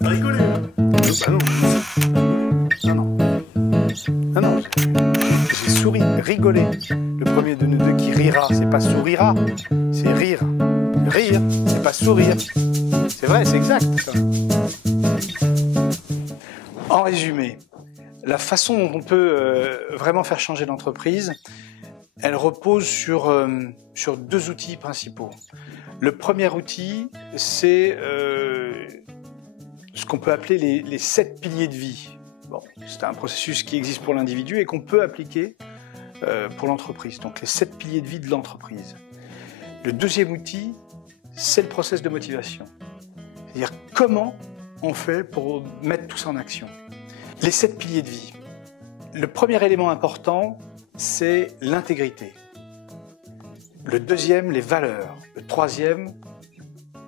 Rigoler, hein? Bah non. Non, non. Non, non. J'ai souri, rigoler. Le premier de nous deux qui rira, c'est pas sourira, c'est rire. Rire, c'est pas sourire. C'est vrai, c'est exact, ça. En résumé, la façon dont on peut vraiment faire changer l'entreprise, elle repose sur deux outils principaux. Le premier outil, c'est ce qu'on peut appeler les 7 piliers de vie. Bon, c'est un processus qui existe pour l'individu et qu'on peut appliquer pour l'entreprise. Donc les 7 piliers de vie de l'entreprise. Le deuxième outil, c'est le process de motivation. C'est-à-dire comment on fait pour mettre tout ça en action. Les 7 piliers de vie. Le premier élément important, c'est l'intégrité. Le deuxième, les valeurs. Le troisième,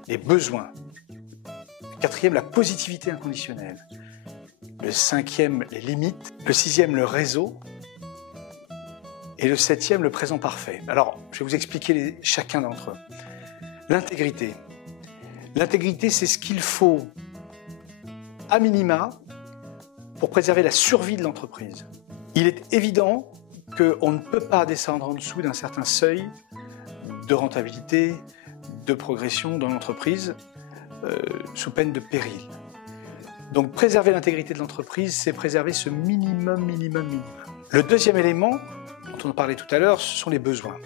les besoins. Le quatrième, la positivité inconditionnelle. Le cinquième, les limites. Le sixième, le réseau. Et le septième, le présent parfait. Alors, je vais vous expliquer chacun d'entre eux. L'intégrité. L'intégrité, c'est ce qu'il faut, à minima, pour préserver la survie de l'entreprise. Il est évident qu'on ne peut pas descendre en dessous d'un certain seuil de rentabilité, de progression dans l'entreprise, sous peine de péril. Donc préserver l'intégrité de l'entreprise, c'est préserver ce minimum. Le deuxième élément, dont on parlait tout à l'heure, ce sont les besoins.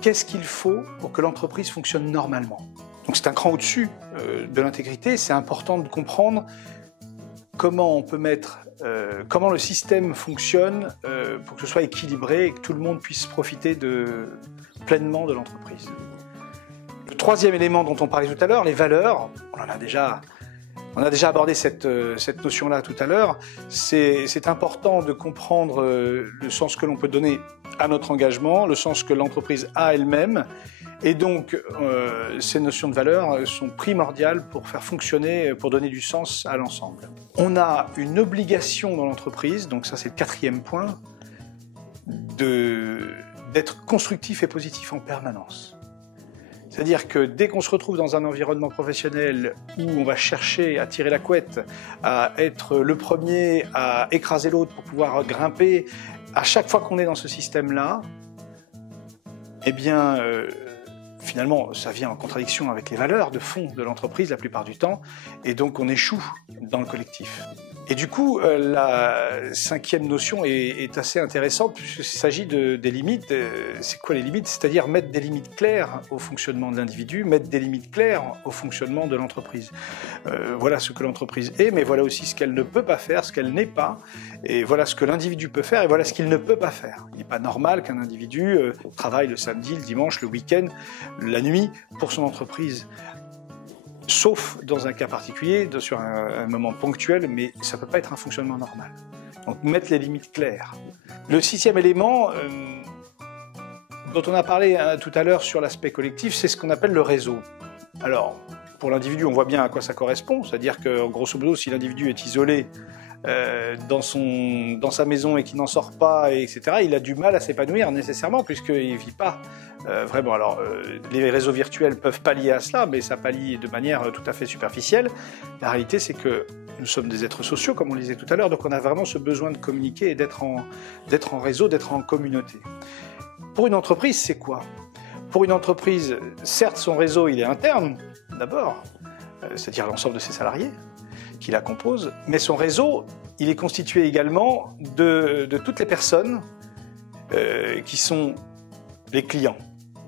Qu'est-ce qu'il faut pour que l'entreprise fonctionne normalement? Donc c'est un cran au-dessus de l'intégrité, c'est important de comprendre comment on peut mettre, comment le système fonctionne pour que ce soit équilibré et que tout le monde puisse profiter pleinement de l'entreprise. Le troisième élément dont on parlait tout à l'heure, les valeurs, on a déjà abordé cette notion-là tout à l'heure. C'est important de comprendre le sens que l'on peut donner à notre engagement, le sens que l'entreprise a elle-même. Et donc, ces notions de valeur sont primordiales pour faire fonctionner, pour donner du sens à l'ensemble. On a une obligation dans l'entreprise, donc ça c'est le quatrième point, d'être constructif et positif en permanence. C'est-à-dire que dès qu'on se retrouve dans un environnement professionnel où on va chercher à tirer la couette, à être le premier, à écraser l'autre pour pouvoir grimper, à chaque fois qu'on est dans ce système-là, eh bien, finalement, ça vient en contradiction avec les valeurs de fond de l'entreprise la plupart du temps, et donc on échoue dans le collectif. Et du coup, la cinquième notion est assez intéressante puisqu'il s'agit des limites. C'est quoi les limites? C'est-à-dire mettre des limites claires au fonctionnement de l'individu, mettre des limites claires au fonctionnement de l'entreprise. Voilà ce que l'entreprise est, mais voilà aussi ce qu'elle ne peut pas faire, ce qu'elle n'est pas, et voilà ce que l'individu peut faire, et voilà ce qu'il ne peut pas faire. Il n'est pas normal qu'un individu travaille le samedi, le dimanche, le week-end, la nuit pour son entreprise. Sauf dans un cas particulier, sur un moment ponctuel, mais ça ne peut pas être un fonctionnement normal. Donc mettre les limites claires. Le sixième élément, dont on a parlé tout à l'heure sur l'aspect collectif, c'est ce qu'on appelle le réseau. Alors, pour l'individu, on voit bien à quoi ça correspond, c'est-à-dire que, grosso modo, si l'individu est isolé dans sa maison et qu'il n'en sort pas, etc., il a du mal à s'épanouir nécessairement, puisqu'il ne vit pas vraiment. Alors, les réseaux virtuels peuvent pallier à cela, mais ça pallie de manière tout à fait superficielle. La réalité, c'est que nous sommes des êtres sociaux, comme on le disait tout à l'heure, donc on a vraiment ce besoin de communiquer et d'être en réseau, d'être en communauté. Pour une entreprise, c'est quoi? Pour une entreprise, certes, son réseau, il est interne, d'abord, c'est-à-dire l'ensemble de ses salariés qui la composent, mais son réseau, il est constitué également de toutes les personnes qui sont les clients.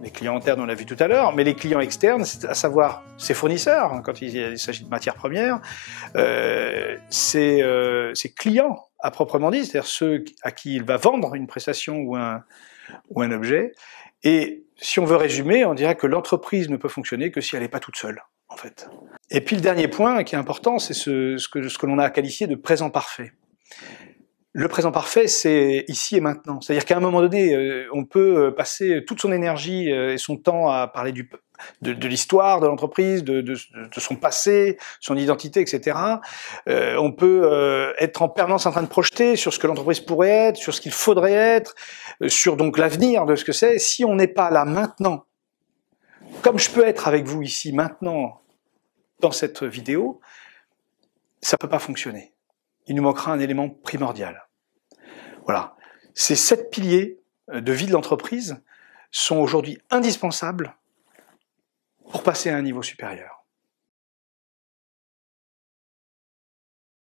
Les clients internes, on l'a vu tout à l'heure, mais les clients externes, à savoir ses fournisseurs, hein, quand il s'agit de matières premières, ses clients à proprement dit, c'est-à-dire ceux à qui il va vendre une prestation ou un objet. Et si on veut résumer, on dirait que l'entreprise ne peut fonctionner que si elle n'est pas toute seule, en fait. Et puis le dernier point qui est important, c'est ce que l'on a qualifié de présent parfait. Le présent parfait, c'est ici et maintenant. C'est-à-dire qu'à un moment donné, on peut passer toute son énergie et son temps à parler de l'histoire de l'entreprise, de son passé, son identité, etc. On peut être en permanence en train de projeter sur ce que l'entreprise pourrait être, sur ce qu'il faudrait être, sur donc l'avenir de ce que c'est. Si on n'est pas là maintenant, comme je peux être avec vous ici maintenant, dans cette vidéo, ça ne peut pas fonctionner. Il nous manquera un élément primordial. Voilà. Ces 7 piliers de vie de l'entreprise sont aujourd'hui indispensables pour passer à un niveau supérieur.